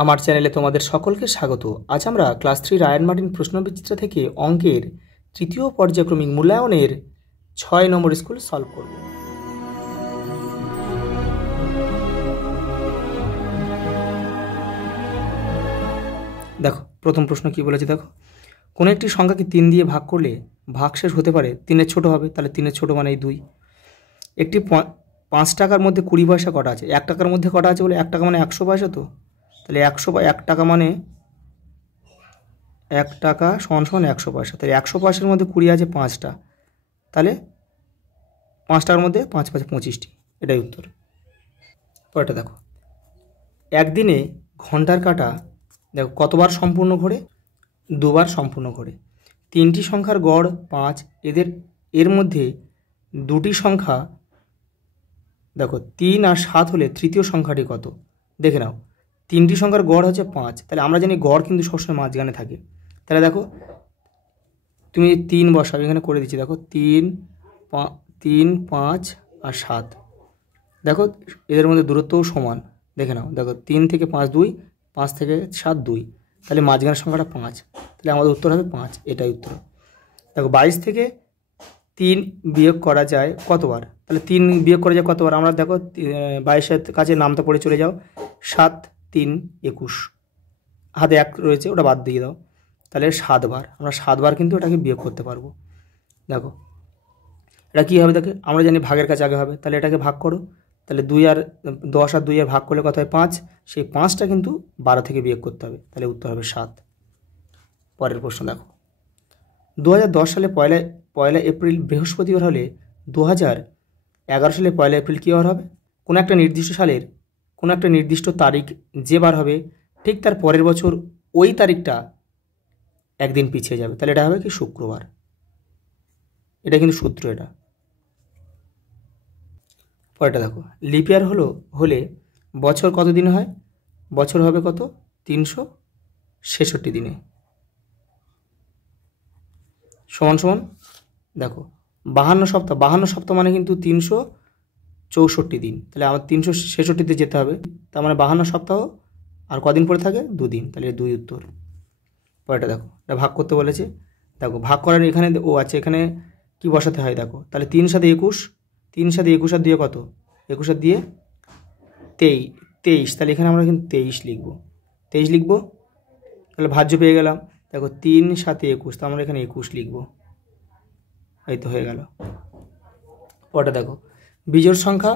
আমার চ্যানেলে তোমাদের সকলকে স্বাগত। আজ আমরা ক্লাস 3 রায়ান মার্টিন প্রশ্নবিচিত্রা থেকে অঙ্কের তৃতীয় পর্যায়ক্রমিক মূল্যায়নের 6 নম্বর স্কুল সলভ করব। দেখো প্রথম প্রশ্ন কি বলেছে, দেখো কোনো একটি সংখ্যাকে 3 দিয়ে ভাগ করলে ভাগশেষ হতে পারে 3-এর ছোট হবে, তাহলে 3-এর ছোট মানে এই 2। একটি 5 টাকার মধ্যে 20 পয়সা কটা আছে, 1 টাকার মধ্যে কটা আছে বলে 1 টাকা মানে 100 পয়সা, তো তাহলে 1 টাকা মানে 1 টাকা সমান 100 পয়সা, তাহলে 100 পয়সার মধ্যে 20 আছে 5টা, তাহলে 5টার মধ্যে 5 5 25টি, এটাই উত্তর। পরেরটা দেখো, একদিনে ঘন্টার কাঁটা দেখো কতবার সম্পূর্ণ ঘোরে, 2বার সম্পূর্ণ ঘোরে। 3টি সংখ্যার গড় 5, এর মধ্যে দুটি সংখ্যা দেখো 3 আর 7 হলে তৃতীয় সংখ্যাটি কত, দেখে নাও। 3টি সংখ্যার গড় হচ্ছে 5, তাহলে আমরা জানি গড় কিন্তু সবসময় মাঝখানে থাকে। তাহলে দেখো তুমি 3 বসাবে, এখানে করে দিচ্ছি, দেখো 3 5 আর 7, দেখো এদের মধ্যে দূরত্বও সমান, দেখে নাও। দেখো 3 থেকে 5 2, 5 থেকে 7 2, তাহলে মাঝখানের সংখ্যাটা 5, তাহলে আমাদের উত্তর হবে 5, এটাই উত্তর। দেখো 22 থেকে 3 বিয়োগ করা যায় কতবার, তাহলে 3 বিয়োগ করা যায় কতবার, আমরা দেখো 22-এর কাছে নামটা পড়ে চলে যাও, 7 3 21, হাতে 1 রয়েছে ওটা বাদ দিয়ে দাও, তাহলে 7বার, আমরা 7বার কিন্তু এটাকে বিয়োগ করতে পারবো। দেখো এটা কী হবে, দেখো আমরা জানি ভাগের কাছে আগে হবে, তাহলে এটাকে ভাগ করো, তাহলে 2 আর 10 আর 2 আর ভাগ করলে কত হয় 5, সেই 5টা কিন্তু 12 থেকে বিয়োগ করতে হবে, তাহলে উত্তর হবে 7। পরের প্রশ্ন দেখো, 2010 সালে পয়লা এপ্রিল বৃহস্পতিবার হলে 2011 সালে পয়লা এপ্রিল কী বার হবে? কোনো একটা নির্দিষ্ট সালের কোনো একটা নির্দিষ্ট তারিখ যে বার হবে ঠিক তার পরের বছর ওই তারিখটা একদিন পিছিয়ে যাবে, তাহলে এটা হবে কি শুক্রবার, এটা কিন্তু সূত্র এটা। পরেরটা দেখো, লিপ ইয়ার হলে বছর কত দিন হয়, বছর হবে কত 366 দিনে, সমান সমান দেখো 52 সপ্তাহ মানে কিন্তু 364 দিন, তাহলে আমার 366তে যেতে হবে, তার মানে 52 সপ্তাহ আর কদিন পরে থাকে 2 দিন, তাহলে 2 উত্তর। পরেরটা দেখো, এটা ভাগ করতে বলেছে, দেখো ভাগ করার এখানে আচ্ছা এখানে কি বসাতে হয়, দেখো তাহলে 3 সাথে 21, 3 সাথে 21 আর দিয়ে কত, 21 আর দিয়ে 23, তাহলে এখানে আমরা কিন্তু 23 লিখবো, তাহলে ভাজ্য পেয়ে গেলাম। দেখো 3 সাথে 21, তো আমরা এখানে 21 লিখবো, এই তো হয়ে গেল। পরেরটা দেখো, বিজোড় সংখ্যা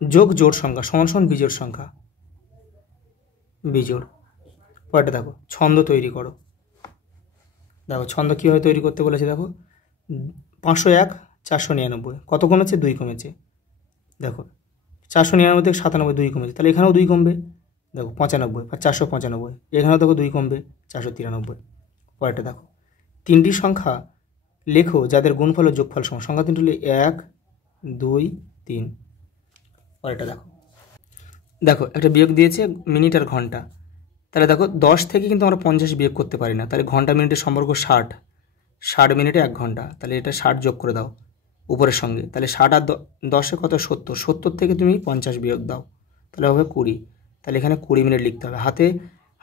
যোগ জোড় সংখ্যা সমান সমান বিজোড় সংখ্যা, বিজোড়। পরেরটা দেখো, ছন্দ তৈরি করো, দেখো ছন্দ কীভাবে তৈরি করতে বলেছে, দেখো 501 499 কত কমেছে, 2 কমেছে, দেখো 499 থেকে 97 2 কমেছে, তাহলে এখানেও 2 কমবে, দেখো 95 আর 495, এখানেও দেখো 2 কমবে 493। পরেরটা দেখো, 3টি সংখ্যা লেখো যাদের গুণফল ও যোগফল সমান, সংখ্যা 3টি হলে 1 2 3। পরেরটা দেখো একটা বিয়োগ দিয়েছে মিনিট আর ঘন্টা, তাহলে দেখো 10 থেকে কিন্তু আমরা 50 বিয়োগ করতে পারি না, তাহলে ঘন্টা মিনিটের সম্পর্ক 60 মিনিটে 1 ঘন্টা, তাহলে এটা 60 যোগ করে দাও উপরের সঙ্গে, তাহলে 60 আর 10-এ কত 70 থেকে তুমি 50 বিয়োগ দাও, তাহলে হবে 20, তাহলে এখানে 20 মিনিট লিখতে হবে।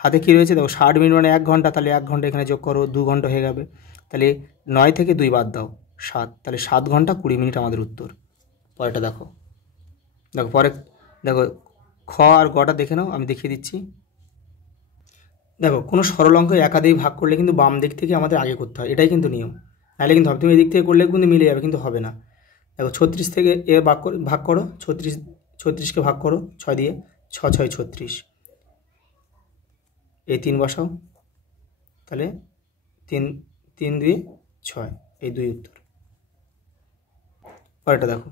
হাতে কী রয়েছে দেখো 60 মিনিট মানে 1 ঘন্টা, তাহলে 1 ঘন্টা এখানে যোগ করো, 2 ঘন্টা হয়ে যাবে, তাহলে 9 থেকে 2 বাদ দাও 7, তাহলে 7 ঘন্টা 20 মিনিট আমাদের উত্তর। পরেরটা দেখো পরে দেখো খ আর গটা দেখে নাও, আমি দেখিয়ে দিচ্ছি। দেখো কোনো সরল অঙ্ক একাধিক ভাগ করলে কিন্তু বাম দিক থেকে আমাদের আগে করতে হয়, এটাই কিন্তু নিয়ম, নাহলে কিন্তু হবে, তুমি এদিক থেকে করলে কিন্তু মিলে যাবে, কিন্তু হবে না। দেখো 36 থেকে ভাগ করো, 36কে ভাগ করো 6 দিয়ে, 6 6 36, এই 3 বসাও, তাহলে 3 3 2 6, এই 2 উত্তর। পরেরটা দেখো,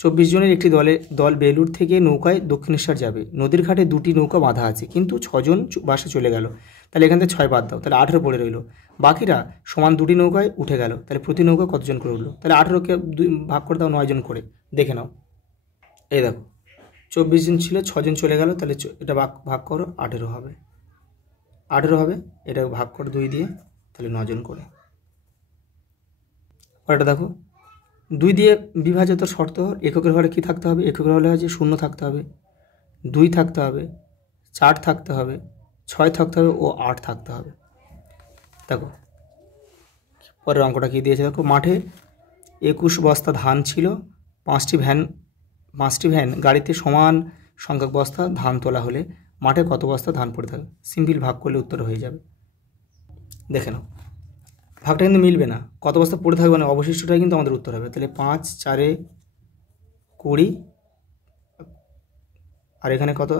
24 জনের একটি দল বেলুর থেকে নৌকায় দক্ষিণেশ্বর যাবে, নদীর ঘাটে 2টি নৌকা বাঁধা আছে কিন্তু 6 জন বাসে চলে গেল, তাহলে এখান থেকে 6 বাদ দাও, তাহলে 18 পড়ে রইল, বাকিরা সমান 2টি নৌকায় উঠে গেল, তাহলে প্রতি নৌকা কতজন করে উঠলো, তাহলে 18কে ভাগ করে দাও 9 জন করে, দেখে নাও। এই দেখো 24 জন ছিল, 6 জন চলে গেল, তাহলে এটা ভাগ করো 18 হবে, এটা ভাগ করো 2 দিয়ে, তাহলে 9 জন করে। পরেরটা দেখো, 2 দিয়ে বিভাজিত শর্ত এককের ঘরে কী থাকতে হবে, এককের হলে হচ্ছে 0 থাকতে হবে, 2 থাকতে হবে, 4 থাকতে হবে, 6 থাকতে হবে ও 8 থাকতে হবে। দেখো পরের অঙ্কটা কী দিয়েছে, দেখো মাঠে 21 বস্তা ধান ছিল, 5টি ভ্যান গাড়িতে সমান সংখ্যক বস্তা ধান তোলা হলে মাঠে কত বস্তা ধান পড়ে থাকে? সিম্পল ভাগ করলে উত্তর হয়ে যাবে। দেখে নাও, ভাগটা কিন্তু মিলবে না, কত বস্তা পড়ে থাকবে না, অবশিষ্টটাই কিন্তু আমাদের উত্তর হবে। তাহলে 5 4 20, আর এখানে কত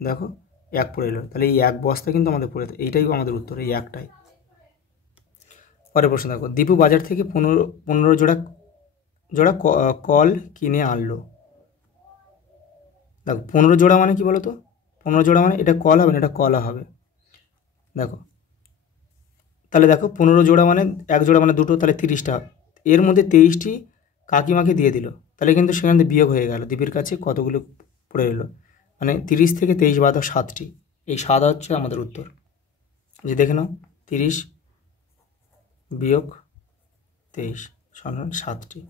দেখো 1 পড়ে এলো, তাহলে এই 1 বস্তা কিন্তু আমাদের পড়ে, এইটাই আমাদের উত্তর, এই একটাই। পরের প্রশ্ন দেখো, দীপু বাজার থেকে 15 জোড়া কল কিনে আনলো। দেখো 15 জোড়া মানে কি বলো তো, 15 জোড়া মানে এটা কল হবে না, এটা কলা হবে। দেখো তাহলে দেখো 15 জোড়া মানে 1 জোড়া মানে 2টো, তাহলে 30টা, এর মধ্যে 23টি কাকিমাকে দিয়ে দিল, তাহলে কিন্তু সেখান থেকে বিয়োগ হয়ে গেল, দীপের কাছে কতগুলো পড়ে এলো, মানে 30 থেকে 23 বাদ 7টি, এই 7 হচ্ছে আমাদের উত্তর। যে দেখে নাও 30 বিয়োগ 23 সমান 7টি।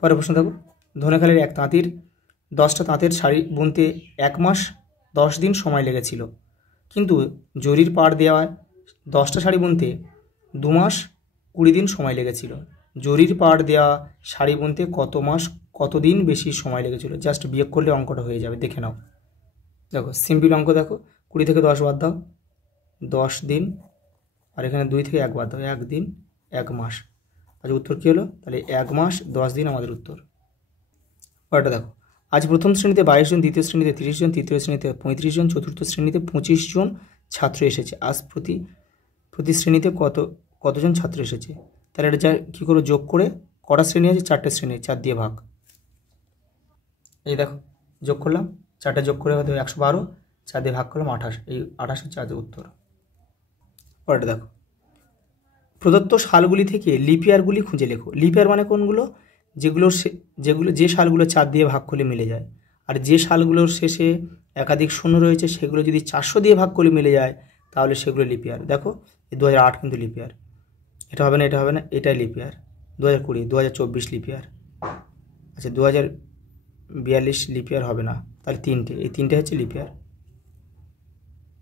পরের প্রশ্ন দেখো, ধনেখালির এক তাঁতির 10টা তাঁতের শাড়ি বুনতে 1 মাস 10 দিন সময় লেগেছিল, কিন্তু জরির পাড় দেওয়া 10টা শাড়ি বুনতে 2 মাস 20 দিন সময় লেগেছিল। জরির পাড় দেওয়া শাড়ি বুনতে কত দিন বেশি সময় লেগেছিল? জাস্ট বিয়োগ করলে অঙ্কটা হয়ে যাবে, দেখে নাও। দেখো সিম্পল অঙ্ক, দেখো 20 থেকে 10 বাদ দাও 10 দিন, আর এখানে 2 থেকে 1 বাদ দাও 1 দিন 1 মাস। আচ্ছা উত্তর কী হলো? তাহলে 1 মাস 10 দিন আমাদের উত্তর। পরেরটা দেখো, আজ প্রথম শ্রেণীতে 22 জন, দ্বিতীয় শ্রেণীতে 30 জন, তৃতীয় শ্রেণীতে 35 জন, চতুর্থ শ্রেণীতে 25 জন ছাত্র এসেছে। আজ প্রতি শ্রেণীতে কতজন ছাত্র এসেছে? তাহলে এটা যা কী করো, যোগ করে, কটা শ্রেণী আছে? 4টে শ্রেণী, 4 দিয়ে ভাগ। এই দেখো যোগ করলাম, 4টা যোগ করে হয়তো 112, 4 দিয়ে ভাগ করলাম 28, এই 28 হচ্ছে আজ উত্তর। পরেরটা দেখো, প্রদত্ত সালগুলি থেকে লিপিয়ারগুলি খুঁজে লেখো। লিপিয়ার মানে কোনগুলো? যে সালগুলো 4 দিয়ে ভাগ করলে মিলে যায়, আর যে সালগুলোর শেষে একাধিক শূন্য রয়েছে সেগুলো যদি 400 দিয়ে ভাগ করলে মিলে যায় তাহলে সেগুলো লিপিয়ার। দেখো এই 2008 কিন্তু লিপিয়ার, এটা হবে না, এটা হবে না, এটাই লিপিয়ার। 2020, 2024 লিপিয়ার। আচ্ছা 2042 লিপিয়ার হবে না, তাহলে 3টে, এই 3টে হচ্ছে লিপিয়ার।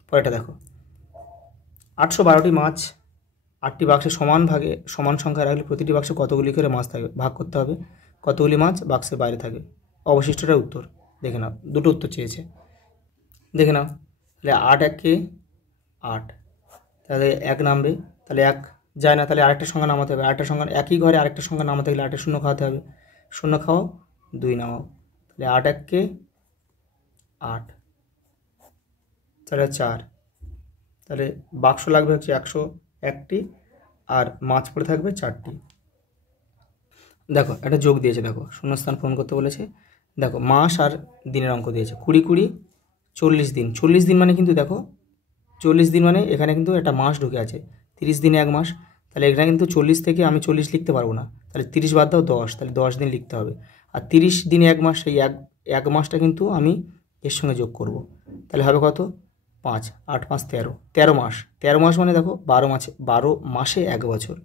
পরেরটা দেখো, 812টি মাছ 8টি বাক্সে সমান সংখ্যা রাখলে প্রতিটি বাক্সে কতগুলি করে মাছ থাকবে? ভাগ করতে হবে, কতগুলি মাছ বাক্সের বাইরে থাকবে, অবশিষ্টটার উত্তর। দেখে নাও, দুটো উত্তর চেয়েছে, দেখে নাও। তাহলে 8 1 8, তাহলে 1 নামবে, তাহলে 1 যায় না, তাহলে আরেকটা সংখ্যা নামাতে হবে, আরেকটা সংখ্যা একই ঘরে আরেকটা সংখ্যা নামাতে গেলে 8 শূন্য খাওয়াতে হবে, 0 খাওয়াও 2 নামাও, তাহলে 8 1 8, তাহলে 4, তাহলে বাক্স লাগবে হচ্ছে 101টি, আর মাছ পড়ে থাকবে 4টি। দেখো একটা যোগ দিয়েছে, দেখো শূন্যস্থান পূরণ করতে বলেছে। দেখো মাস আর দিনের অঙ্ক দিয়েছে, 20 40 দিন, 40 দিন মানে কিন্তু দেখো 40 দিন মানে এখানে কিন্তু একটা মাস ঢুকে আছে, 30 দিনে 1 মাস, তাহলে এখানে কিন্তু 40 থেকে আমি 40 লিখতে পারবো না, তাহলে 30 বাদ দাও 10, তাহলে 10 দিন লিখতে হবে। আর 30 দিনে 1 মাস, সেই এক মাসটা কিন্তু আমি এর সঙ্গে যোগ করব, তাহলে হবে কত? 5 8 5 13, 13 মাস। 13 মাস মানে দেখো 12 মাসে 1 বছর,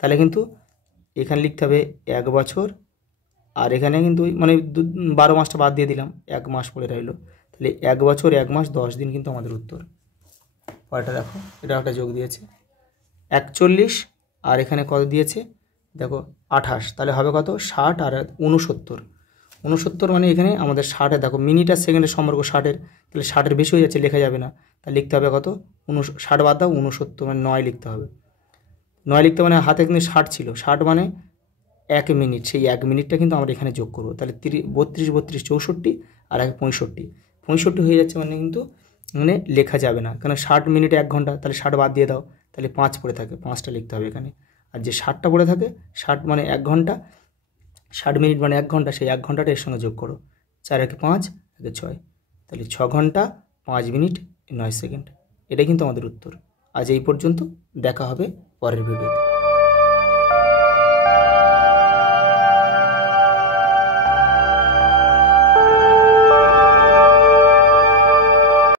তাহলে কিন্তু এখানে লিখতে হবে 1 বছর, আর এখানে কিন্তু মানে 12 মাসটা বাদ দিয়ে দিলাম, 1 মাস পড়ে রইল, তাহলে 1 বছর 1 মাস 10 দিন কিন্তু আমাদের উত্তর। পরেরটা দেখো, এটা একটা যোগ দিয়েছে 41, আর এখানে কত দিয়েছে দেখো 28, তাহলে হবে কত? 60 আর 69 মানে এখানে আমাদের 60-এ দেখো মিনিট আর সেকেন্ডের সম্পর্ক 60-এর, তাহলে 60-এর বেশি হয়ে যাচ্ছে, লেখা যাবে না, তাহলে লিখতে হবে কত? 60 বাদ দাও 69, মানে 9 লিখতে হবে। 9 লিখতে মানে হাতে কিন্তু 60 ছিল, 60 মানে 1 মিনিট, সেই 1 মিনিটটা কিন্তু আমরা এখানে যোগ করবো, তাহলে 32 32 64, আর 1 65 হয়ে যাচ্ছে, মানে কিন্তু মানে লেখা যাবে না, কারণ 60 মিনিটে 1 ঘন্টা, তাহলে 60 বাদ দিয়ে দাও, তাহলে 5 পড়ে থাকে, 5টা লিখতে হবে এখানে। আর যে 60টা পড়ে থাকে, 60 মানে 1 ঘন্টা, 60 মিনিট মানে 1 ঘন্টা, সেই 1 ঘন্টাটা এর সঙ্গে যোগ করো, 4 1 5 1 6, তাহলে 6 ঘন্টা 5 মিনিট 9 সেকেন্ড। এটাই কিন্তু আমাদের উত্তর। আজ এই পর্যন্ত, দেখা হবে পরের ভিডিওতে।